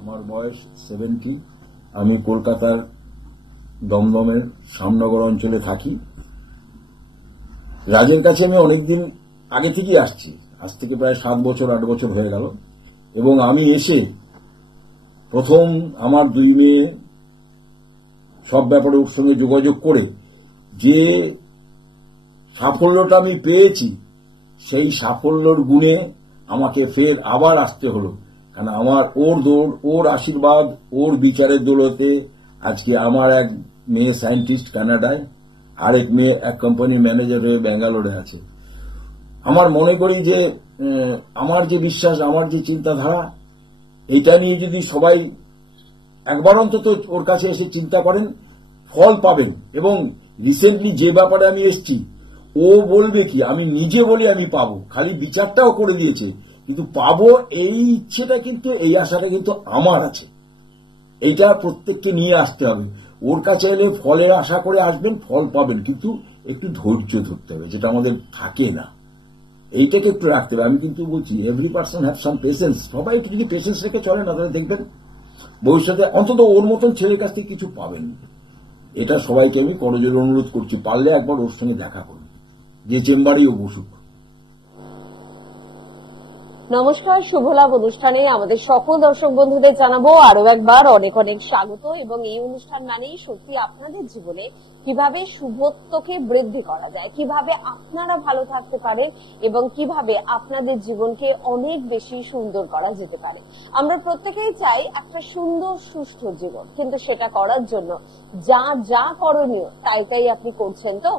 আমার বয়স 70। আমি কলকাতার দমদমের শ্যামনগর অঞ্চলে থাকি। রাজের কাছে আমি অনেকদিন আগে থেকেই আসছি, আজ থেকে প্রায় 7 বছর 8 বছর হয়ে গেল। এবং আমি এসে প্রথম আমার 2 মেয়ে সব ব্যাপারে ওর সঙ্গে যোগাযোগ করে যে সাফল্যটা আমি পেয়েছি, সেই সাফল্যর গুণে আমাকে ফের আবার আসতে হলো। কারণ আমার ওর আশীর্বাদ, ওর বিচারের দৌলতে আজকে আমার এক মেয়ে সায়েন্টিস্ট কানাডায়, আরেক মেয়ে এক কোম্পানির ম্যানেজার হয়ে ব্যাঙ্গালোরে আছে। আমার মনে করি যে আমার যে বিশ্বাস, আমার যে চিন্তাধারা, এইটা নিয়ে যদি সবাই একবার অন্তত ওর কাছে এসে চিন্তা করেন, ফল পাবেন। এবং রিসেন্টলি যে ব্যাপারে আমি এসছি, ও বলবে কি আমি নিজে বলি আমি পাবো, খালি বিচারটাও করে দিয়েছে, কিন্তু পাবো এই ইচ্ছেটা কিন্তু, এই আশাটা কিন্তু আমার আছে। এইটা প্রত্যেককে নিয়ে আসতে হবে। ওর কাছে এলে ফলের আশা করে আসবেন, ফল পাবেন, কিন্তু একটু ধৈর্য ধরতে হবে, যেটা আমাদের থাকে না। এইটাকে একটু রাখতে হবে। আমি কিন্তু বলছি every person have some patience. সবাই একটু যদি পেশেন্স রেখে চলে না, তাহলে দেখবেন ভবিষ্যতে অন্তত ওর মতন ছেলের কাছ থেকে কিছু পাবেন। এটা সবাইকে আমি করজোড়ে অনুরোধ করছি, পারলে একবার ওর সঙ্গে দেখা করুন, যে চেম্বারেই ও বসুক। নমস্কার, শুভলাভ অনুষ্ঠানে আমাদের সকল দর্শক বন্ধুদের জানাবো আরো একবার অনেক অনেক স্বাগত। এবং এই অনুষ্ঠান মানেই সত্যি আপনাদের জীবনে কিভাবে শুভত্বকে বৃদ্ধি করা যায়, কিভাবে আপনারা ভালো থাকতে পারেন এবং কিভাবে আপনাদের জীবনকে অনেক বেশি সুন্দর করা যেতে পারে। আমরা প্রত্যেকেই চাই একটা সুন্দর সুষ্ঠু জীবন, কিন্তু সেটা করার জন্য যা যা করণীয় তাই আপনি করছেন তো?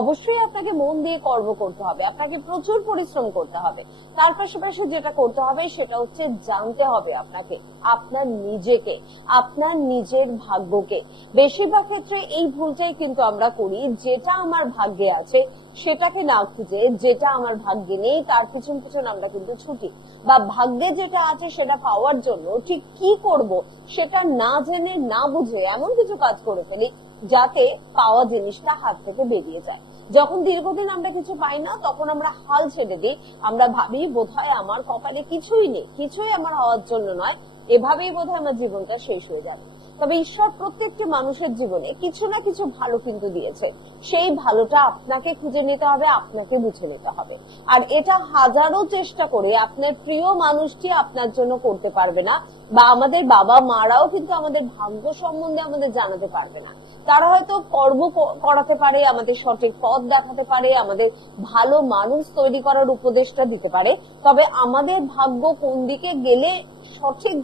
অবশ্যই আপনাকে মন দিয়ে কর্ম করতে হবে, আপনাকে প্রচুর পরিশ্রম করতে হবে। তার পাশাপাশি যেটা করতে হবে সেটা হচ্ছে জানতে হবে আপনাকে, আপনার নিজেকে, আপনার নিজের ভাগ্যকে। বেশিরভাগ ক্ষেত্রে এই ভুলটাই কিন্তু আমরা করি, যেটা আমার ভাগ্যে আছে সেটাকে না খুঁজে যেটা আমার ভাগ্যে নেই তার পিছন পিছন আমরা কিন্তু ছুটি, বা ভাগ্যে যেটা আছে সেটা পাওয়ার জন্য ঠিক কি করব সেটা না জেনে না বুঝে এমন কিছু কাজ করে ফেলি যাতে পাওয়া জিনিসটা হাত থেকে বেরিয়ে যায়। যখন দীর্ঘদিন আমরা কিছু পাই না, তখন আমরা হাল ছেড়ে দিই। আমরা ভাবি বোধহয় আমার কপালে কিছুই নেই, কিছুই আমার হওয়ার জন্য নয়, এভাবেই বোধহয় আমার জীবনটা শেষ হয়ে যাবে। তবে ঈশ্বর প্রত্যেকটি মানুষের জীবনে কিছু না কিছু ভালো কিন্তু দিয়েছে। সেই ভালোটা আপনাকে খুঁজে নিতে হবে, আপনাকে বুঝে নিতে হবে। আর এটা হাজারো চেষ্টা করে আপনার প্রিয় মানুষটি আপনার জন্য করতে পারবে না, বা আমাদের বাবা মারাও কিন্তু আমাদের ভাগ্য সম্বন্ধে আমাদের জানাতে পারবে না। তারা হয়তো কর্ম করাতে পারে, আমাদের সঠিক পথ দেখাতে পারে, আমাদের ভালো মানুষ তৈরি করার উপদেশটা দিতে পারে, তবে আমাদের ভাগ্য কোন দিকে গেলে সঠিক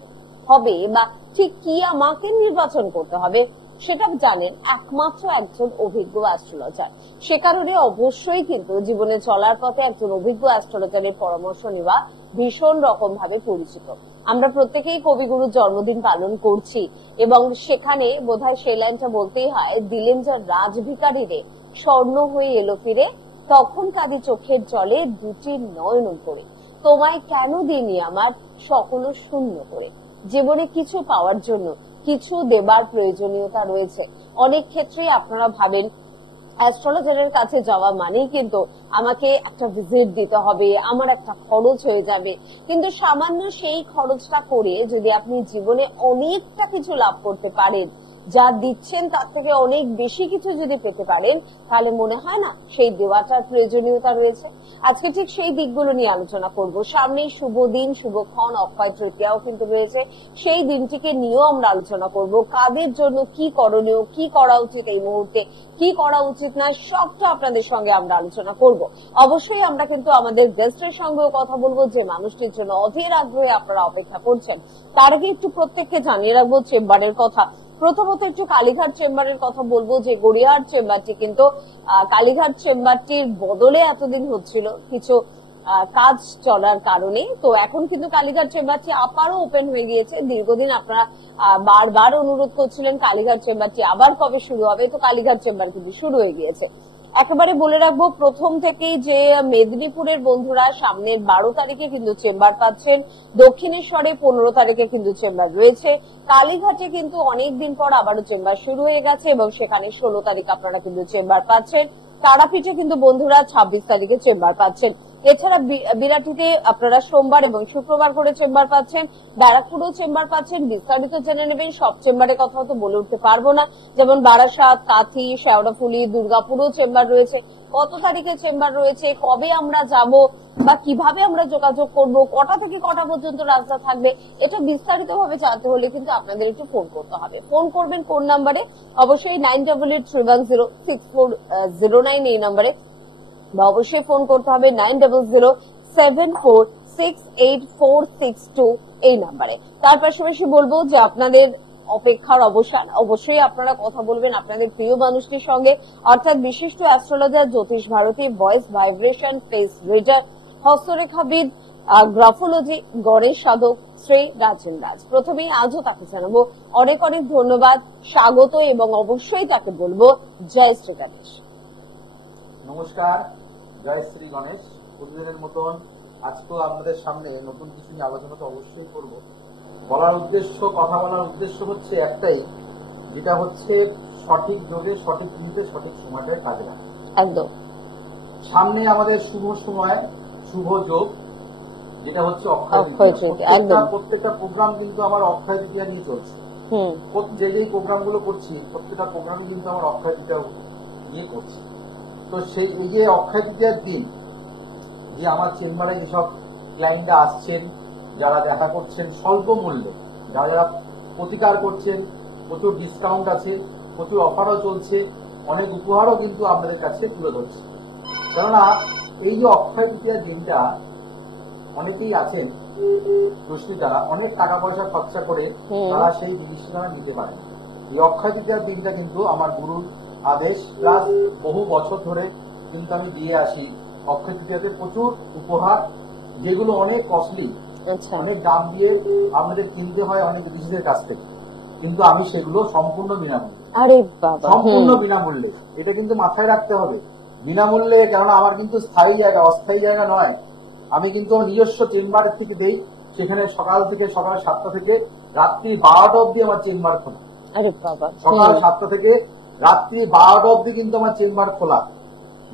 হবে বা ঠিক কি আমাকে নির্বাচন করতে হবে সেটা জানেন একমাত্র একজন অভিজ্ঞ অ্যাস্ট্রোলজার। সে কারণে অবশ্যই কিন্তু জীবনে চলার পথে একজন অভিজ্ঞ অ্যাস্ট্রোলজারের পরামর্শ নেওয়া ভীষণ রকম ভাবে পরিচিত। আমরা প্রত্যেকেই কবিগুরুর জন্মদিন পালন করছি, এবং সেখানে বোধহয় সেই লাইনটা বলতেই হয়, দিলেন যা রাজভিকারী রে স্বর্ণ হয়ে এলো ফিরে, তখন কাঁদি চোখের জলে দুটি নয়ন করে, তোমায় কেন দিনি আমার সকল শূন্য করে। জীবনে কিছু পাওয়ার জন্য কিছু দেবার প্রয়োজনীয়তা রয়েছে। অনেক ক্ষেত্রেই আপনারা ভাবেন অ্যাস্ট্রোলজারের কাছে যাওয়া মানেই কিন্তু আমাকে একটা ভিজিট দিতে হবে, আমার একটা খরচ হয়ে যাবে। কিন্তু সামান্য সেই খরচটা করে যদি আপনি জীবনে অনেকটা কিছু লাভ করতে পারেন, যা দিচ্ছেন তার থেকে অনেক বেশি কিছু যদি পেতে পারেন, তাহলে মনে হয় না সেই দেওয়াটার প্রয়োজনীয়তা রয়েছে। আজকে ঠিক সেই দিকগুলো নিয়ে আলোচনা করব। সামনেই শুভ দিন, শুভক্ষণ, অক্ষয় তৃতীয়াও কিন্তু রয়েছে। সেই দিনটিকে নিয়েও আমরা আলোচনা করব। কাদের জন্য কি করণীয়, কি করা উচিত এই মুহূর্তে, কি করা উচিত না, সবটা আপনাদের সঙ্গে আমরা আলোচনা করব। অবশ্যই আমরা কিন্তু আমাদের গেস্টের সঙ্গেও কথা বলবো, যে মানুষটির জন্য অধীর আগ্রহে আপনারা অপেক্ষা করছেন। তার আগে একটু প্রত্যেককে জানিয়ে রাখবো চেম্বারের কথা। প্রথমত একটু কালীঘাট চেম্বারের কথা বলবো, যে গড়িয়াহাট চেম্বারটি কিন্তু কালীঘাট চেম্বারটির বদলে এতদিন হচ্ছিল কিছু কাজ চলার কারণে। তো এখন কিন্তু কালীঘাট চেম্বারটি আবারও ওপেন হয়ে গিয়েছে। দীর্ঘদিন আপনারা বারবার অনুরোধ করছিলেন কালীঘাট চেম্বারটি আবার কবে শুরু হবে, তো কালীঘাট চেম্বার কিন্তু শুরু হয়ে গিয়েছে। একেবারে বলে রাখবো প্রথম থেকেই যে মেদিনীপুরের বন্ধুরা সামনের 12 তারিখে কিন্তু চেম্বার পাচ্ছেন, দক্ষিণেশ্বরে 15 তারিখে কিন্তু চেম্বার রয়েছে, কালীঘাটে কিন্তু অনেকদিন পর আবারও চেম্বার শুরু হয়ে গেছে এবং সেখানে 16 তারিখ আপনারা কিন্তু চেম্বার পাচ্ছেন, তারাপীঠে কিন্তু বন্ধুরা 26 তারিখে চেম্বার পাচ্ছেন। এছাড়া বিরাটিতে আপনারা সোমবার এবং শুক্রবার করে চেম্বার পাচ্ছেন, ব্যারাকপুরেও চেম্বার পাচ্ছেন। বিস্তারিত জেনে নেবেন। সব চেম্বারের কথা তো বলে উঠতে পারবো না, যেমন বারাসাত, কাথি, শেওড়াফুলি, দুর্গাপুরেও চেম্বার রয়েছে। কত তারিখে চেম্বার রয়েছে, কবে আমরা যাব বা কিভাবে আমরা যোগাযোগ করব, কটা থেকে কটা পর্যন্ত রাস্তা থাকবে, এটা বিস্তারিত ভাবে জানতে হলে কিন্তু আপনাদের একটু ফোন করতে হবে। ফোন করবেন কোন নাম্বারে? অবশ্যই 9883106409 এই নাম্বারে, বা অবশ্যই ফোন করতে হবে 9007468462 এই নাম্বারে। তার পাশাপাশি বলবো যে আপনাদের অপেক্ষার অবসান। অবশ্যই আপনারা কথা বলবেন আপনাদের প্রিয় মানুষটির সঙ্গে, অর্থাৎ বিশিষ্ট astrologer Jyotish Bharati, voice vibration, face reader, হস্তরেখাবিদ, গ্রাফোলজি, গণেশ সাধক শ্রী রাজেন রাজ। প্রথমেই আজও তাকে জানাবো অনেক অনেক ধন্যবাদ, স্বাগত, এবং অবশ্যই তাকে বলবো জয় শ্রী গণেশ। নমস্কার, জয় শ্রী গণেশ। প্রতিদিনের মতন আজকেও আপনাদের সামনে নতুন কিছু নিয়ে আলোচনা তো অবশ্যই করব। কথা বলার উদ্দেশ্য হচ্ছে একটাই, যেটা হচ্ছে সঠিক যোগে, সঠিক চিন্তে, সঠিক সময়টায় কাজে লাগা। একদম সামনে আমাদের শুভ সময়, শুভ যোগ, যেটা হচ্ছে অক্ষয় তৃতীয়া। প্রত্যেকটা প্রোগ্রাম কিন্তু আমার অক্ষয় তৃতীয়া নিয়ে চলছে। যে প্রোগ্রাম করছি প্রত্যেকটা প্রোগ্রাম কিন্তু আমার অক্ষয় তৃতীয়া নিয়ে করছি। তো সেই এই যে অক্ষয় তৃতীয়ার দিন যে আমার চেম্বারে যেসব ক্লায়েন্টরা আসছেন, যারা দেখা করছেন স্বল্প মূল্যে, যারা প্রতিকার করছেন, প্রচুর ডিসকাউন্ট আছে, প্রচুর অফারও চলছে, অনেক উপহারও কিন্তু আপনাদের কাছে তুলে ধরছে। কেননা এই যে অক্ষয় তৃতীয়ার দিনটা অনেকেই আছেন দোষী, যারা অনেক টাকা পয়সা খরচা করে তারা সেই জিনিসটা নিতে পারে। এই অক্ষয় তৃতীয়ার দিনটা কিন্তু আমার গুরুর আদেশ, প্লাস বহু বছর ধরে কিন্তু আমি দিয়ে আসি। অক্ষয় তৃতীয়াতে প্রচুর উপহার, যেগুলো অনেক কস্টলি, অনেক দাম দিয়ে আমাদের কিনতে হয় অনেক বিদেশিদের কাছ থেকে, কিন্তু আমি সেগুলো সম্পূর্ণ বিনামূল্যে। এটা কিন্তু মাথায় রাখতে হবে, বিনামূল্যে। কেননা আমার কিন্তু স্থায়ী জায়গা, অস্থায়ী জায়গা নয়। আমি কিন্তু নিজস্ব চেম্বারের থেকে দেই, সেখানে সকাল 7টা থেকে রাত্রি 12টা অব্দি আমার চেম্বার খোলা। সকাল 7টা থেকে রাত্রি 12টা অব্দি কিন্তু আমার চেম্বার খোলা।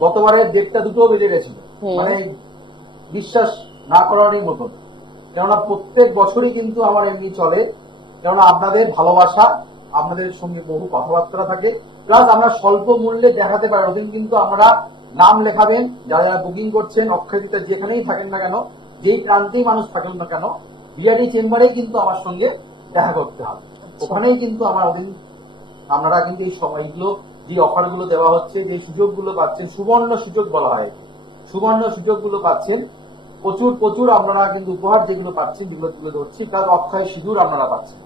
গতবারের 1:30টা 2টো বেজে গেছিল, মানে বিশ্বাস না করারই মতন। কেননা প্রত্যেক বছরই কিন্তু আমার এমনি চলে, কেননা আপনাদের ভালোবাসা, আপনাদের সঙ্গে বহু কথাবার্তা থাকে, প্লাস আমরা স্বল্প মূল্যে দেখাতে পারি। ওদিন কিন্তু আপনারা নাম লেখাবেন, যারা যারা বুকিং করছেন, অক্ষয় তৃতীয়া যেখানেই থাকেন না কেন, যেই প্রান্তেই মানুষ থাকেন না কেন, বিআরডি চেম্বারেই কিন্তু আমার সঙ্গে দেখা করতে হবে। ওখানেই কিন্তু আমার ওদিন আপনারা কিন্তু এই সময়গুলো, যে অফারগুলো দেওয়া হচ্ছে, যে সুযোগগুলো পাচ্ছেন, সুবর্ণ সুযোগ বলা হয়, সুবর্ণ সুযোগগুলো পাচ্ছেন। প্রচুর আপনারা কিন্তু উপহার যেগুলো পাচ্ছেন, যেগুলো তুলে ধরছি, তার অক্ষয় সিঁদুর আপনারা পাচ্ছেন।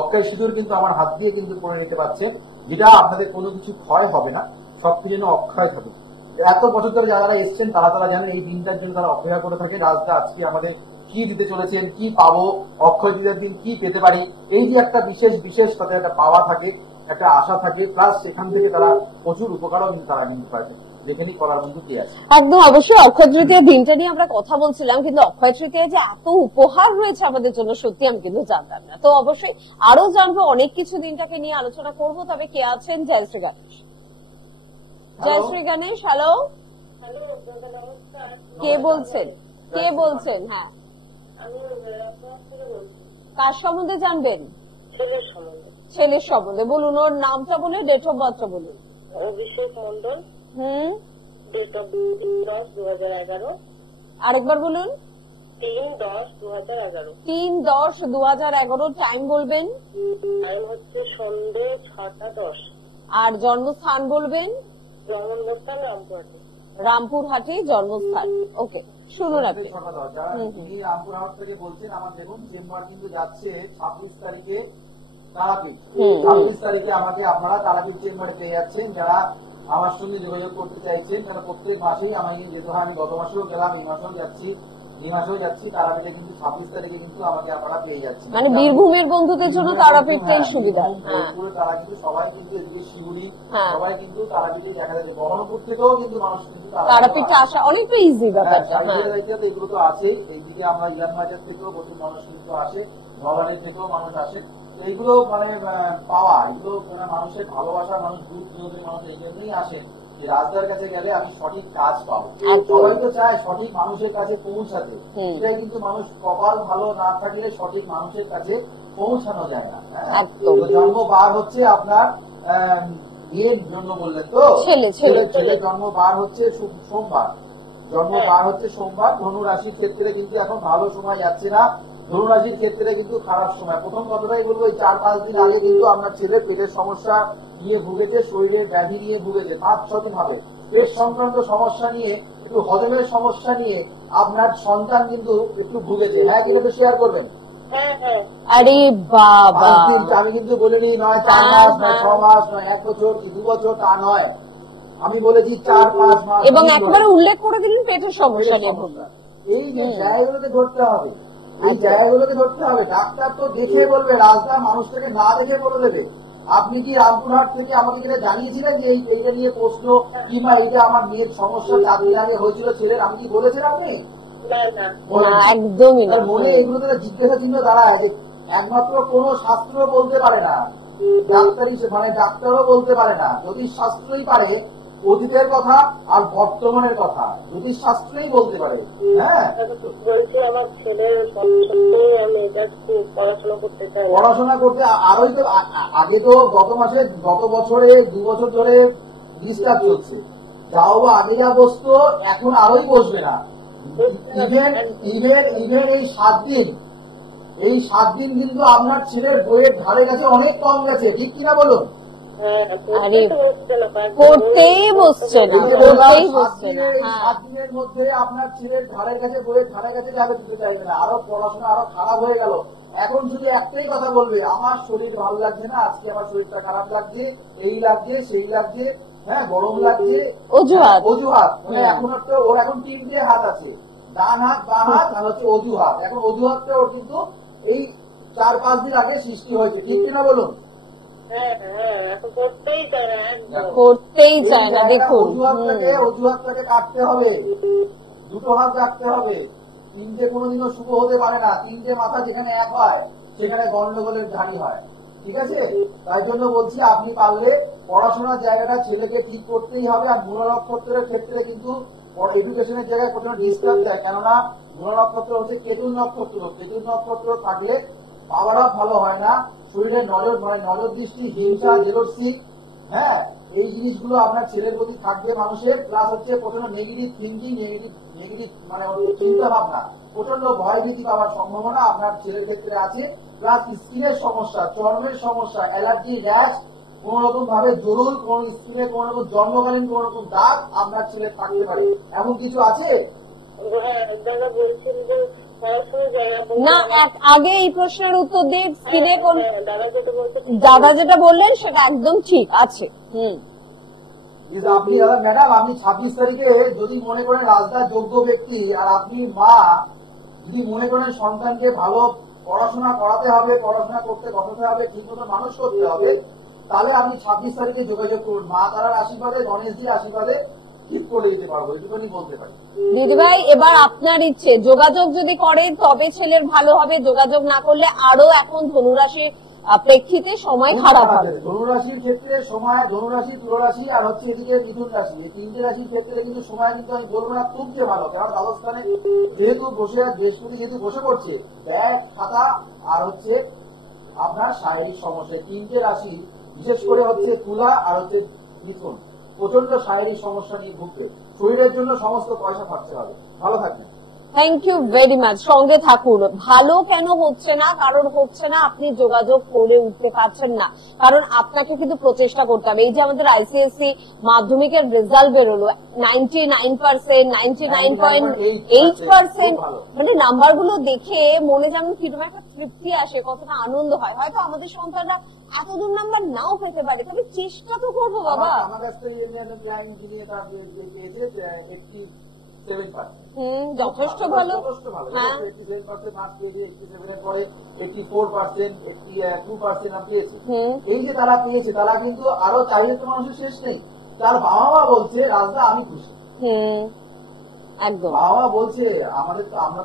অক্ষয় সিঁদুর কিন্তু আমার হাত দিয়ে কিন্তু করে নিতে পারছেন, যেটা আপনাদের কোনো কিছু ক্ষয় হবে না, সবকিছু যেন অক্ষয় থাকে। এত বছর ধরে যারা এসছেন তারা জানেন এই দিনটার জন্য তারা অপেক্ষা করে থাকে, রাজদা আজকে আমাদের কি দিতে চলেছেন, কি পাবো, অক্ষয় তৃতীয়ার দিন কি পেতে পারি। এই যে একটা বিশেষ তাদের একটা পাওয়া থাকে, একটা আশা থাকে, প্লাস সেখান থেকে তারা প্রচুর উপকারও তারা নিতে পারবে, যেখানে করার মধ্যে কি আছে। একদম, অবশ্যই অক্ষয় তৃতীয়ার দিনটা নিয়ে আমরা কথা বলছিলাম, কিন্তু অক্ষয় তৃতীয়ায় যে এত উপহার রয়েছে আমাদের জন্য, সত্যি আমি কিন্তু জানতাম না। তো অবশ্যই আরো জানবো, অনেক কিছু দিনটাকে নিয়ে আলোচনা করব। তবে কে আছেন? জয় শ্রী গণেশ। জয় শ্রী গণেশ। হ্যালো, কে বলছেন? হ্যাঁ, কার সম্বন্ধে জানবেন? ছেলের সম্বন্ধে বলুন। ওর নামটা বলে, ডেট অফ বার্থটা বলুন। অভিষেক মন্ডল। Date of 10/10/2011। আরেকবার বলুন। 3/10/2011। 3/10/2011। টাইম বলবেন। টাইম হচ্ছে সন্ধ্যে 6টা 10। আর জন্মস্থান বলবেন। জন্মস্থান রামপুরহাটে জন্মস্থান। ওকে, শুনুন আপনি। রামপুরহাট থেকে বলছেন, আমার দেখুন চেম্বার কিন্তু যাচ্ছে 26 তারিখে তারাপীঠ। 26 তারিখে আমাকে আপনারা তারাপীঠ চেম্বারে পেয়ে যাচ্ছেন। যারা আমার সঙ্গে যোগাযোগ করতে চাইছেন, তারা প্রত্যেক মাসেই আমাকে যেতে হয়। আমি গত মাসেও গেলাম, এই মাসেও যাচ্ছি, এই মাসেও যাচ্ছি। তারাপীঠে কিন্তু 26 তারিখে কিন্তু আমাকে আপনারা পেয়ে যাচ্ছেন। মানে বীরভূমের বন্ধুদের জন্য তারাপীঠটাই সুবিধা। তারা কিন্তু সবাই কিন্তু এদিকে শিউরি, সবাই কিন্তু তারাপীঠে দেখা যাচ্ছে। বহরমপুর থেকেও কিন্তু মানুষ কিন্তু তারাপীঠে আসা অনেকটা ইজি ব্যাপারটা। এগুলো তো আছে। এইদিকে আমরা ইয়ান মার্কেট থেকেও প্রচুর মানুষ কিন্তু আসে, নলানি থেকেও মানুষ আসে। এইগুলো মানে পাওয়া, এগুলো মানুষের ভালোবাসা, মানুষ দূর দূরের মানুষ এই জন্যই আসেন। যে রাজদার কাছে গেলে আমি সঠিক কাজ পাবো। একদম। সবাই তো চায় সঠিক মানুষের কাছে পৌঁছাতে, হুম। এটাই কিন্তু মানুষ কপাল ভালো না থাকলে সঠিক মানুষের কাছে পৌঁছানো যায় না। হ্যাঁ? একদম। তো জন্ম বার হচ্ছে আপনার মেয়ের জন্য বললেন তো, ছেলে জন্ম বার হচ্ছে সোমবার, জন্ম বার হচ্ছে সোমবার। ধনু রাশির ক্ষেত্রে কিন্তু এখন ভালো সময় যাচ্ছে না, ধনু রাশির ক্ষেত্রে কিন্তু খারাপ সময়। প্রথম কথাটাই বলবো, এই 4-5 দিন আগে কিন্তু আপনার ছেলে পেটের সমস্যা নিয়ে ভুগেছে, শরীরের ব্যাধি নিয়ে ভুগেছে, 5-6 দিন হবে পেট সংক্রান্ত সমস্যা নিয়ে, একটু হজমের সমস্যা নিয়ে আপনার সন্তান কিন্তু একটু ভুগেছে। হ্যাঁ, কিন্তু শেয়ার করবেন। আরে বাবা, আমি কিন্তু বলিনি নয় 4 মাস নয় 6 মাস নয় 1 বছর কি 2 বছর, তা নয়, আমি বলেছি 4-5 মাস। এবং একবারে উল্লেখ করে দিলেন পেটের সমস্যা নিয়ে ভুগছেন। এই যে জায়গাগুলোকে ধরতে হবে, এই জায়গাগুলোকে ধরতে হবে। ডাক্তার তো দেখে বলবে, রাজদা মানুষটাকে না দেখে বলে দেবে। আপনি কি রামপুরহাট থেকে আমাকে যেটা জানিয়েছিলেন যে এইটা নিয়ে প্রশ্ন কিংবা এইটা আমার মেয়ের সমস্যা 4 দিন আগে হয়েছিল ছেলের, আমি কি বলেছেন আপনি? একদমই না। মনে এগুলো থেকে জিজ্ঞাসা চিহ্ন দাঁড়ায় যে একমাত্র কোন শাস্ত্র বলতে পারে না, ডাক্তারি মানে ডাক্তারও বলতে পারে না। জ্যোতিষ শাস্ত্রই পারে অতীতের কথা আর বর্তমানের কথা, জ্যোতিষ শাস্ত্রই বলতে পারে। হ্যাঁ, বলছি আমার ছেলের পড়াশোনা করতে চাই, পড়াশোনা করতে আরোই তো আগে তো গত বছরে 2 বছর ধরে ডিস্টার্ব চলছে, যাও আগে যা বসতো এখন আরোই বসবে না। ইভেন এই 7 দিন কিন্তু আপনার ছেলের বইয়ের ধারে কাছে অনেক কম গেছে, ঠিক কিনা বলুন? পড়তেই বসছে না, পড়তেই বসছে না। এই 7 দিনের মধ্যে আপনার ছেলের ধারে কাছে বইয়ের ধারে কাছে যাবে, দিতে চাইবে না, আরো পড়াশোনা আরো খারাপ হয়ে গেল। এখন শুধু একটাই কথা বলবে, আমার শরীর ভালো লাগছে না, আজকে আমার শরীরটা খারাপ লাগছে, এই লাগছে সেই লাগছে, হ্যাঁ গরম লাগছে, অজুহাত। মানে এখন একটা ওর এখন 3টে হাত আছে, ডান হাত বাঁ হাত আর হচ্ছে অজুহাত। এখন অজুহাতটা ওর কিন্তু এই 4-5 দিন আগে সৃষ্টি হয়েছে, ঠিক কিনা বলুন? করতেই চায় না। দেখুন, অজুহাতটাকে কাটতে হবে, 2টো হাত রাখতে হবে। 3টে কোনোদিনও শুভ হতে পারে না, 3টে মাথা যেখানে এক হয় সেখানে গন্ডগোলের ধারী হয়, ঠিক আছে? তাই জন্য বলছি, আপনি পারলে পড়াশোনার জায়গাটা ছেলেকে ঠিক করতেই হবে। আর মূল নক্ষত্রের ক্ষেত্রে কিন্তু এডুকেশনের জায়গায় কোনো ডিস্টার্ব দেয়, কেননা মূল নক্ষত্র হচ্ছে কেতুর নক্ষত্র। কেতুর নক্ষত্র থাকলে পাওয়ার আপ ভালো হয় না, শরীরে নজর দৃষ্টি, হিংসা, জেলসি, হ্যাঁ এই জিনিসগুলো আপনার ছেলের প্রতি থাকবে মানুষের। প্লাস হচ্ছে প্রচন্ড নেগেটিভ থিঙ্কিং, নেগেটিভ মানে চিন্তা ভাবনা, প্রচন্ড ভয় ভীতি পাওয়ার সম্ভাবনা আপনার ছেলের ক্ষেত্রে আছে। প্লাস স্কিনের সমস্যা, চর্মের সমস্যা, অ্যালার্জি, র্যাশ, কোন রকম ভাবে জরুর, কোন স্কিনে কোন রকম জন্মকালীন কোন রকম দাগ আপনার ছেলে থাকতে পারে, এমন কিছু আছে? না, আগে এই প্রশ্নের উত্তর দিয়ে স্কিনে কোন দাদা যেটা বললেন সেটা একদম ঠিক আছে। আপনি দাদা ম্যাডাম, আপনি 26 তারিখে যদি মনে করেন রাজদার যোগ্য ব্যক্তি, আর আপনি মা যদি মনে করেন সন্তানকে ভালো পড়াশোনা করাতে হবে, পড়াশোনা করতে বসাতে হবে, ঠিক মতো মানুষ করতে হবে, তাহলে আপনি 26 তারিখে যোগাযোগ করুন। মা তারার আশীর্বাদে, গণেশজির আশীর্বাদে ঠিক করে দিতে পারবো, এটুকুনি বলতে পারি। দিদিভাই, এবার আপনার ইচ্ছে, যোগাযোগ যদি করেন তবে ছেলের ভালো হবে, যোগাযোগ না করলে আরো এখন ধনুরাশির প্রেক্ষিতে সময় খারাপ হবে। ধনুরাশির ক্ষেত্রে সময়, ধনুরাশি, তুলারাশি আর হচ্ছে এদিকে মিথুন রাশি, এই 3টে রাশির ক্ষেত্রে কিন্তু সময় কিন্তু আমি বলবো না খুব যে ভালো, কারণ রাজস্থানে যেহেতু বৃহস্পতি যেহেতু বসে পড়ছে, ব্যাগ খাতা আর হচ্ছে আপনার শারীরিক সমস্যা, 3টে রাশি বিশেষ করে হচ্ছে তুলা আর হচ্ছে মিথুন প্রচন্ড শারীরিক সমস্যা নিয়ে ভুগবে। শরীরের জন্য সমস্ত পয়সা খরচা হবে। ভালো থাকবেন। থ্যাংক ইউ ভেরি মাচ, সঙ্গে থাকুন। ভালো কেন হচ্ছে না? কারণ হচ্ছে না আপনি যোগাযোগ করে উঠতে পারছেন না, কারণ আপনাকে কিন্তু প্রচেষ্টা করতে হবে। এই যে আমাদের আইসিএসসি মাধ্যমিকের রেজাল্ট বেরোলো, 99%, 99.8%, মানে নাম্বার গুলো দেখে মনে যেমন কিরকম একটা তৃপ্তি আসে, কতটা আনন্দ হয়। হয়তো আমাদের সন্তানরা এতদূর নাম্বার নাও পেতে পারে, তবে চেষ্টা তো করবো বাবা। আমার কাছ থেকে যথেষ্ট ভালো, হ্যাঁ। 84% পেয়েছে। এই যে তারা পেয়েছে, তারা কিন্তু আরো চাইলে তো মানুষের শেষ নেই। তার বাবা মা বলছে, রাজদা আমি খুশি। একদম, বাবা মা বলছে আমরা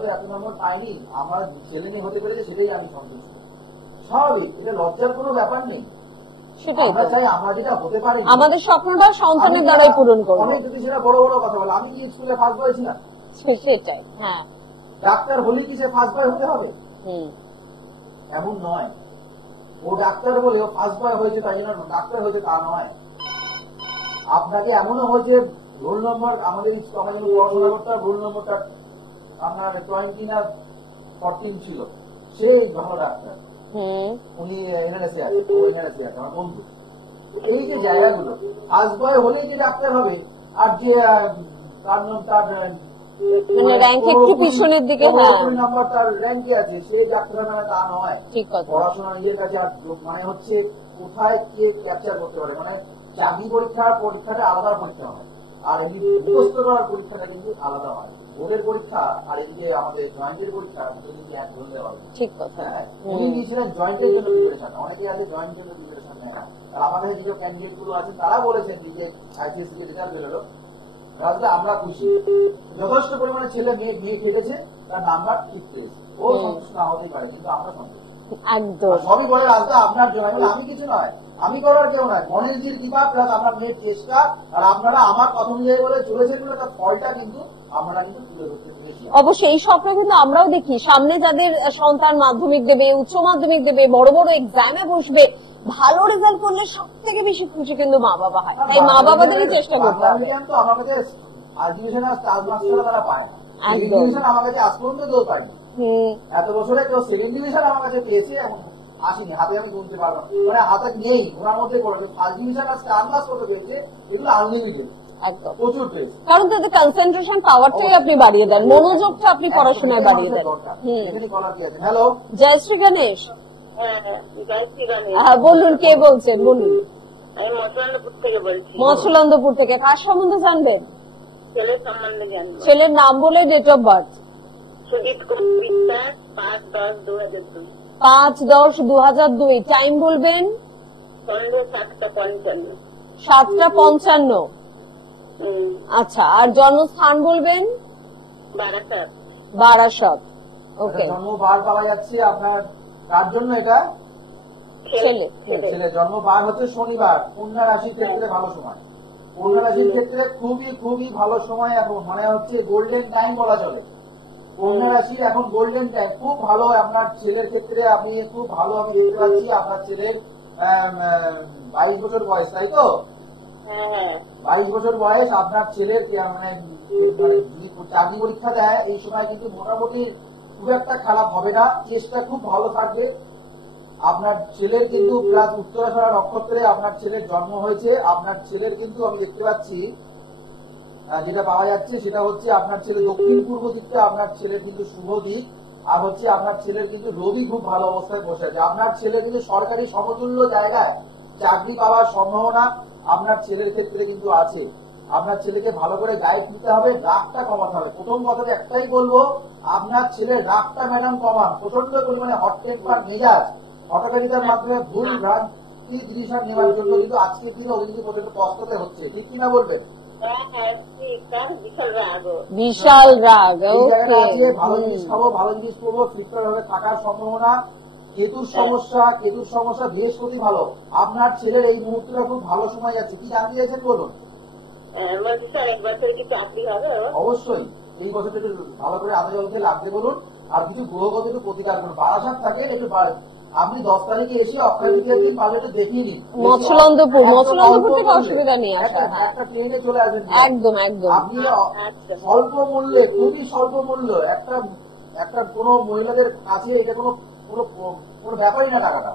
তো এত নম্বর পাইনি, আমার ছেলে মেয়ে হতে পেরেছে, সেটাই আমি সন্তুষ্ট। স্বাভাবিক, এটা লজ্জার কোনো ব্যাপার নেই। সেটাই আমরা তো। চাই আমরা যেটা হতে পারি আমাদের স্বপ্নটা সন্তানের দ্বারাই পূরণ করবো। অনেক যদি সেটা বড় বড় কথা বলে, আমি কি স্কুলে ফার্স্ট বয় ছিলাম? সেটাই, হ্যাঁ। ডাক্তার হলে কি সে ফার্স্ট বয় হতে হবে? হুম। এমন নয়। ও ডাক্তার বলে ও ফার্স্ট বয় হয়েছে তাই জন্য ডাক্তার হয়েছে তা নয়। আপনাকে এমনও হয়েছে রোল নম্বর, আমাদের পড়াশোনা করতে রোল নম্বরটা আপনার 20 না 14 ছিল, সে ভালো ডাক্তার, উনি এনআরএসে আছে, ও এনআরএসে আছে, আমার বন্ধু। এই যে জায়গাগুলো ফার্স্ট বয় হলেই যে ডাক্তার হবে, আর যে তার মানে র্যাঙ্ক একটু পিছনের দিকে, হ্যাঁ, নাম্বার তার র্যাঙ্কে আছে, সে ডাক্তার নামে তা নয়। ঠিক কথা। পড়াশোনা নিজের কাছে আর মানে হচ্ছে কোথায় কে ক্যাপচার করতে পারে, মানে চাকরি পরীক্ষাটা আলাদা পরীক্ষা হয়, আর এই মুখস্থ করার পরীক্ষাটা কিন্তু আলাদা হয়। বোর্ডের পরীক্ষা আর এই যে আমাদের জয়েন্টের পরীক্ষা সেটা কিন্তু এক ধরনের হয়। ঠিক কথা। উনি গিয়েছিলেন জয়েন্টের জন্য প্রিপারেশন, অনেকে আছে জয়েন্টের জন্য প্রিপারেশন নেয় না। আর আমাদের যে ক্যান্ডিডেট গুলো আছেন তারা বলেছেন যে আইসিএসসি তে রেজাল্ট বেরোলো, রাজা আমরা খুশি, যথেষ্ট পরিমাণে ছেলে মেয়ে খেটেছে, তার নাম্বার ঠিক পেয়েছে, ও সন্তুষ্ট না হতেই পারে, কিন্তু আমরা সন্তুষ্ট একদম। সবই বলে রাজা আপনার জন্য, আমি কিছু নয়, আমি করার কেউ নয়, গণেশজির কৃপা প্লাস আমার মেয়ের চেষ্টা, আর আপনারা আমার কথা অনুযায়ী বলে চলেছেন বলে তার ফলটা কিন্তু আমরা কিন্তু তুলে ধরতে পেরেছি। অবশ্যই এই স্বপ্ন কিন্তু আমরাও দেখি, সামনে যাদের সন্তান মাধ্যমিক দেবে, উচ্চ মাধ্যমিক দেবে, বড় বড় এক্সামে বসবে, ভালো রেজাল্ট করলে সব থেকে বেশি খুশি কিন্তু মা বাবা হয়। তাই মা বাবাদেরই চেষ্টা করতে হবে। তো আমার কাছে আর্টিফিশিয়াল চার্জ মাস্টার তারা পায় না, একদম। আমার কাছে আজ পর্যন্ত কেউ পায়নি। এত বছরে কেউ 7 ডিভিশন আমার কাছে পেয়েছে, এখন আসেনি, হাতে আমি গুনতে পারবো, মানে হাতে নেই, ওনার মধ্যে করে 1st ডিভিশন আর স্টার মাস করতে পেয়েছে, এগুলো আনলিমিটেড, একদম। প্রচুর পেয়েছে। কারণ তাদের কনসেন্ট্রেশন পাওয়ারটাই আপনি বাড়িয়ে দেন, মনোযোগটা আপনি পড়াশোনায় বাড়িয়ে দেন। হ্যালো, জয় শ্রী গণেশ। হ্যাঁ, গায়ত্রী গানে। হ্যাঁ, বলুন, কে বলছেন, বলুন। আমি মথুরানন্দপুর থেকে বলছি। মৎস্যলন্দপুর থেকে। কার সম্বন্ধে জানবেন? ছেলের সম্বন্ধে জানবো। ছেলের নাম বলে ডেট অফ বার্থ। সুদীপ বিশ্বাস, 5-10-2002। 5-10-2002। টাইম বলবেন? সন্ধ্যে 7:55। 7:55। আচ্ছা, আর জন্মস্থান বলবেন? বারাসাত। বারাসত। ওকে। জন্মবার পাওয়া যাচ্ছে আপনার, তার জন্য এটা ছেলে। ছেলে জন্মবার হচ্ছে শনিবার, কন্যা রাশির ক্ষেত্রে ভালো সময়, কন্যা রাশির ক্ষেত্রে খুবই খুবই ভালো সময়, এখন মানে হচ্ছে গোল্ডেন টাইম বলা চলে। কন্যা রাশির এখন গোল্ডেন টাইম, খুব ভালো আপনার ছেলের ক্ষেত্রে, আপনি খুব ভালো আমি দেখতে পাচ্ছি আপনার ছেলের 22 বছর বয়স, তাই তো? 22 বছর বয়স আপনার ছেলের, মানে যদি চাকরি পরীক্ষা দেয় এই সময় কিন্তু মোটামুটি খুব একটা খারাপ হবে না, চেষ্টা খুব ভালো থাকবে। আপনার ছেলের কিন্তু প্লাস উত্তরাষাঢ়া নক্ষত্রে আপনার ছেলের জন্ম হয়েছে, আপনার ছেলের কিন্তু আমি দেখতে পাচ্ছি যেটা পাওয়া যাচ্ছে সেটা হচ্ছে আপনার ছেলে দক্ষিণ পূর্ব দিকটা আপনার ছেলের কিন্তু শুভ দিক, আর হচ্ছে আপনার ছেলের কিন্তু রবি খুব ভালো অবস্থায় বসে আছে। আপনার ছেলে কিন্তু সরকারি সমতুল্য জায়গায় চাকরি পাওয়ার সম্ভাবনা আপনার ছেলের ক্ষেত্রে কিন্তু আছে। আপনার ছেলেকে ভালো করে গাইড দিতে হবে, রাগটা কমাতে হবে। প্রথম কথাটা একটাই বলবো, আপনার ছেলের রাগটা ম্যাডাম কমান, প্রচন্ড পরিমাণে হট টেম্পার মেজাজ, হঠাৎ মাধ্যমে ভুল ভ্রান্তি ডিসিশন নেওয়ার জন্য কিন্তু আজকের দিনে অভিযোগ পর্যন্ত কষ্টতে হচ্ছে, ঠিক কিনা বলবেন? বিশাল রাগ। ভালো জিনিস খাবো, ভালো জিনিস করবো, ঠিকঠাকভাবে থাকার সম্ভাবনা। কেতুর সমস্যা বৃহস্পতি ভালো, আপনার ছেলের এই মুহূর্তটা খুব ভালো সময় যাচ্ছে। কি জানতে চাইছেন বলুন? অবশ্যই এই বছরটা একটু ভালো করে আগে জলকে লাগতে বলুন, আর কিছু গ্রহগত একটু প্রতিকার করুন। বারাসাত থাকলে একটু আপনি 10 তারিখে এসে অক্ষয় তৃতীয়ার দিন পারলে একটু দেখিয়ে নিন। মৎস্যলন্দপুর থেকে অসুবিধা নেই আসা, একটা ট্রেনে চলে আসবেন। একদম একদম। আপনি স্বল্প মূল্যে, খুবই স্বল্প মূল্য, একটা কোনো মহিলাদের কাছে এটা কোনো ব্যাপারই না টাকাটা,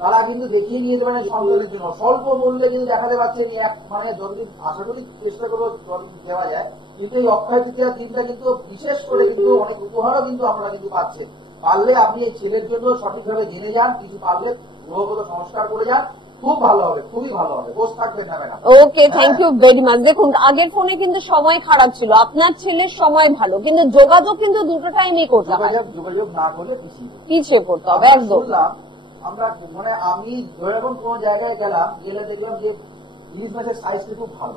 তারা কিন্তু দেখিয়ে নিয়ে যাবেন সন্তানের জন্য স্বল্প মূল্যে যদি দেখাতে পারছেন, মানে যতদিন আশা করি চেষ্টা করবো যতদিন দেওয়া যায়। কিন্তু এই অক্ষয় তৃতীয়ার দিনটা কিন্তু বিশেষ করে কিন্তু অনেক উপহারও কিন্তু আমরা কিন্তু পাচ্ছি। পারলে আপনি এই ছেলের জন্য সঠিকভাবে জেনে যান, কিছু পারলে গ্রহগত সংস্কার করে যান, খুব ভালো হবে, খুবই ভালো হবে, বসে থাকবেন না madam. Okay, thank you very much. দেখুন, আগের ফোনে কিন্তু সময় খারাপ ছিল, আপনার ছেলের সময় ভালো, কিন্তু যোগাযোগ কিন্তু দুটো টাইমই করতে হবে, যোগাযোগ না করলে পিছিয়ে পড়তে হবে একদম। আমরা মানে আমি যখন কোন জায়গায় গেলাম, গেলে দেখলাম যে ইলিশ মাছের সাইজটা খুব ভালো,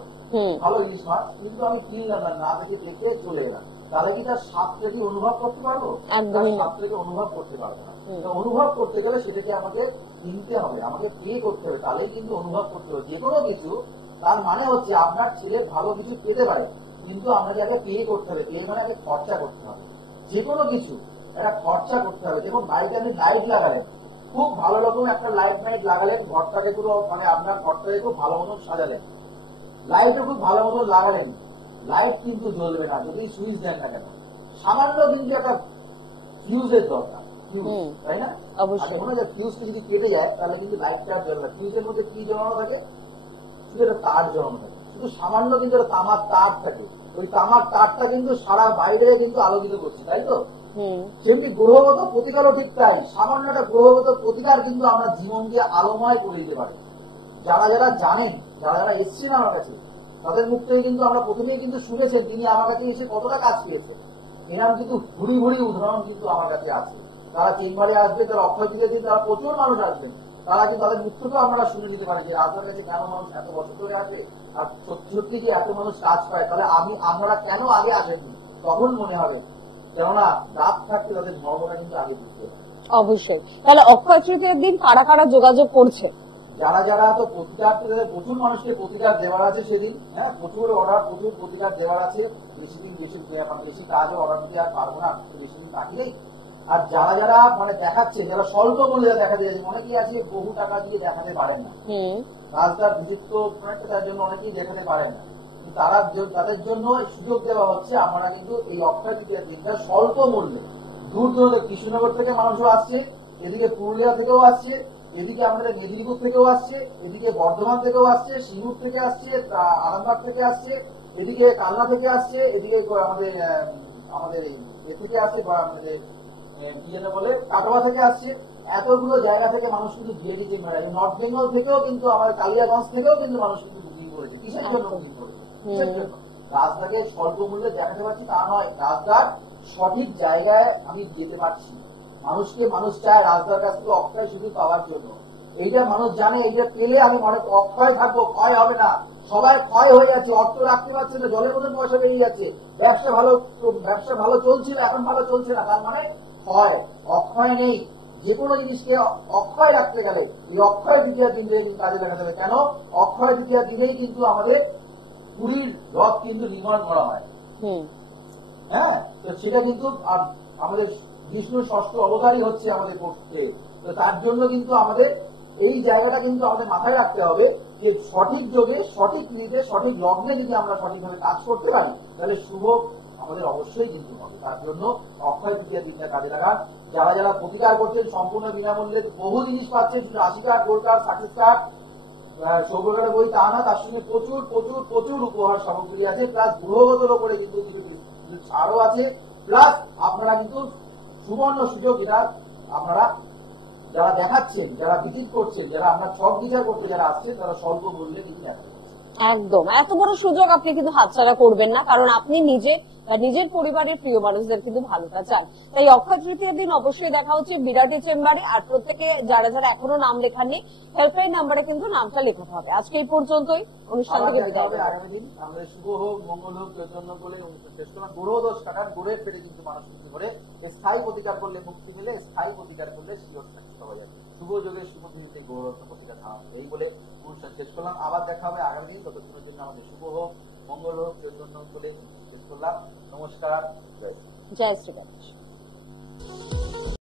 ভালো ইলিশ মাছ, কিন্তু আমি কিনলাম না, দেখে চলে এলাম। তাহলে কি তার স্বাদটা কি অনুভব করতে পারবো? একদমই স্বাদটাকে অনুভব করতে পারবো না। তো অনুভব করতে গেলে সেটাকে আমাকে কিনতে হবে, আমাকে পে করতে হবে, তাহলেই কিন্তু অনুভব করতে হবে যে কোনো কিছু। তার মানে হচ্ছে আপনার ছেলে ভালো কিছু পেতে পারে, কিন্তু আপনাকে আগে পে করতে হবে। পে মানে আগে খরচা করতে হবে, যে কোনো কিছু একটা খরচা করতে হবে। দেখুন বাড়িতে আপনি লাইট লাগালেন, খুব ভালো রকম একটা লাইট লাগালেন, ঘরটাকে পুরো মানে আপনার ঘরটাকে খুব ভালো মতন সাজালেন, লাইটও খুব ভালো মতন লাগালেন, লাইট কিন্তু জ্বলবে না যদি সুইচ দেন না কেন। সামান্য কিন্তু একটা ফিউজের দরকার, ফিউজ, তাই না? অবশ্যই। মনে হয় ফিউজটা যদি কেটে যায় তাহলে কিন্তু লাইটটা জ্বলবে না। ফিউজের মধ্যে কি জমানো থাকে? শুধু একটা তার জমানো থাকে, শুধু সামান্য কিন্তু একটা তামার তার থাকে। ওই তামার তারটা কিন্তু সারা বাইরে কিন্তু আলোকিত করছে, তাই তো? সেমনি গ্রহগত প্রতিকারও ঠিক তাই। সামান্য একটা গ্রহগত প্রতিকার কিন্তু আমরা জীবনকে আলোময় করে দিতে পারি। যারা যারা জানেন, যারা যারা এসছেন আমার কাছে, তাদের মুখ থেকে কিন্তু আমরা প্রথমেই কিন্তু শুনেছেন তিনি আমার কাছে এসে কতটা কাজ পেয়েছেন। এরকম কিন্তু ভুড়ি ভুড়ি উদাহরণ কিন্তু আমার কাছে আছে। তারা চেম্বারে আসবে, তারা অক্ষয় দিতে তারা প্রচুর মানুষ আসবেন, তারা কিন্তু তাদের মুখ থেকেও আমরা শুনে নিতে পারি যে রাজদার কাছে কেন মানুষ এত বছর ধরে আসে, আর সত্যি সত্যি যে এত মানুষ কাজ পায়, তাহলে আমরা কেন আগে আসেননি? তখন মনে হবে, কেননা রাত থাকতে তাদের ধর্মটা কিন্তু আগে বুঝতে হবে। অবশ্যই। তাহলে অক্ষয় তৃতীয়ার দিন কারা কারা যোগাযোগ করছে? যারা যারা তো প্রতিকার, প্রচুর মানুষকে প্রতিকার দেওয়ার আছে সেদিন, হ্যাঁ, প্রচুর অর্ডার, প্রচুর প্রতিকার দেওয়ার আছে। বেশি দিন বেশি কাজও অর্ডার দিতে আর পারবো না, বেশি দিন বাকি নেই। আর যারা যারা মানে দেখাচ্ছে, যারা স্বল্প মূল্যে দেখাতে যাচ্ছে, অনেকেই আছে বহু টাকা দিয়ে দেখাতে পারেন না, রাজদার বিযুক্ত তার জন্য অনেকেই দেখাতে পারেন না, তাদের জন্য সুযোগ দেওয়া হচ্ছে। আমরা কিন্তু এই অক্ষয় তৃতীয়ার দিনটা স্বল্প মূল্যে, দূর দূর কৃষ্ণনগর থেকে মানুষও আসছে, এদিকে পুরুলিয়া থেকেও আসছে, এদিকে আমাদের মেদিনীপুর থেকেও আসছে, এদিকে বর্ধমান থেকেও আসছে, সিঙ্গুর থেকে আসছে, আরামবাগ থেকে আসছে, এদিকে কালনা থেকে আসছে, এদিকে আমাদের আমাদের থেকে আসছে, আমাদের কি যেন বলে কাটোয়া থেকে আসছে। এতগুলো জায়গা থেকে মানুষ কিন্তু ধীরে ধীরে মেলায়। নর্থ বেঙ্গল থেকেও কিন্তু আমাদের কালিয়াগঞ্জ থেকেও কিন্তু মানুষ কিন্তু বুকিং করেছে। কিসের জন্য বুকিং করেছে? কিসের জন্য? রাজদাকে স্বল্প মূল্যে দেখাতে পারছি তা নয়, রাজদার সঠিক জায়গায় আমি যেতে পারছি। মানুষ চায় রাজদার কাছ থেকে অক্ষয় শুধু পাওয়ার জন্য। এইটা মানুষ জানে, এইটা পেলে আমি অনেক অক্ষয় থাকবো, ক্ষয় হবে না। সবাই ক্ষয় হয়ে যাচ্ছে, অর্থ রাখতে পারছে না, জলের মধ্যে পয়সা বেরিয়ে যাচ্ছে, ব্যবসা ভালো চলছিল, এখন ভালো চলছে না, তার মানে ক্ষয়। অক্ষয় নেই। যে কোনো জিনিসকে অক্ষয় রাখতে গেলে এই অক্ষয় তৃতীয়ার দিন কাজে লাগাতে হবে। কেন? অক্ষয় তৃতীয়ার দিনেই কিন্তু আমাদের পুরীর রথ কিন্তু নির্মাণ করা হয়। হ্যাঁ, তো সেটা কিন্তু আমাদের বিষ্ণুর ষষ্ঠ অবতারই হচ্ছে আমাদের পক্ষে। তো তার জন্য কিন্তু আমাদের এই জায়গাটা কিন্তু আমাদের মাথায় রাখতে হবে যে সঠিক যোগে, সঠিক নির্দেশ, সঠিক লগ্নে যদি আমরা সঠিকভাবে কাজ করতে পারি, তাহলে শুভ আমাদের অবশ্যই কিন্তু হবে। তার জন্য অক্ষয় তৃতীয়া দিনটা কাজে লাগান। যারা যারা প্রতিকার করছেন সম্পূর্ণ বিনামূল্যে বহু জিনিস পাচ্ছেন, শুধু 80 টাকা, গোল্ড কার্ড, সার্টিফিকেট, সৌভাগ্যের বই তা না, তার সঙ্গে প্রচুর প্রচুর প্রচুর উপহার সামগ্রী আছে, প্লাস গ্রহগতর উপরে কিন্তু কিছু ছাড়ও আছে, প্লাস আপনারা কিন্তু সুবর্ণ সুযোগ, যেটা আপনারা যারা দেখাচ্ছেন, যারা ভিজিট করছেন, যারা আপনার ছক বিচার করতে যারা আসছেন, তারা স্বল্প মূল্যে কিন্তু একদম এত বড় সুযোগ আপনি কিন্তু হাতছাড়া করবেন না, কারণ আপনি নিজের পরিবারের প্রিয় মানুষদের কিন্তু ভালোটা চান। তাই অক্ষয় তৃতীয়ার দিন অবশ্যই দেখা হচ্ছে বিরাটি চেম্বারে। আর প্রত্যেকে যারা যারা এখনো নাম লেখাননি, হেল্পলাইন নাম্বারে কিন্তু নামটা লেখাতে হবে। আজকে এই পর্যন্তই, অনুষ্ঠান থেকে বিদায় হবে। আগামী দিন আমাদের শুভ হোক, মঙ্গল হোক, চৈতন্য বলে শেষ করা গ্রহদোষ কাটার গোড়ের ফেলে কিন্তু মানুষ কিছু করে স্থায়ী প্রতিকার করলে মুক্তি মিলে, স্থায়ী প্রতিকার করলে শিরস্থায়ী পাওয়া যাবে। শুভ যোগে শুভ দিনতে গ্রহরত্ন প্রতিকার এই বলে অনুষ্ঠান শেষ করলাম। আবার দেখা হবে আগামী দিন। ততক্ষণের জন্য আমাদের শুভ হোক, মঙ্গল হোক, চৈতন্য বলে শেষ করলাম। নমস্কার, জয় শ্রী গণেশ।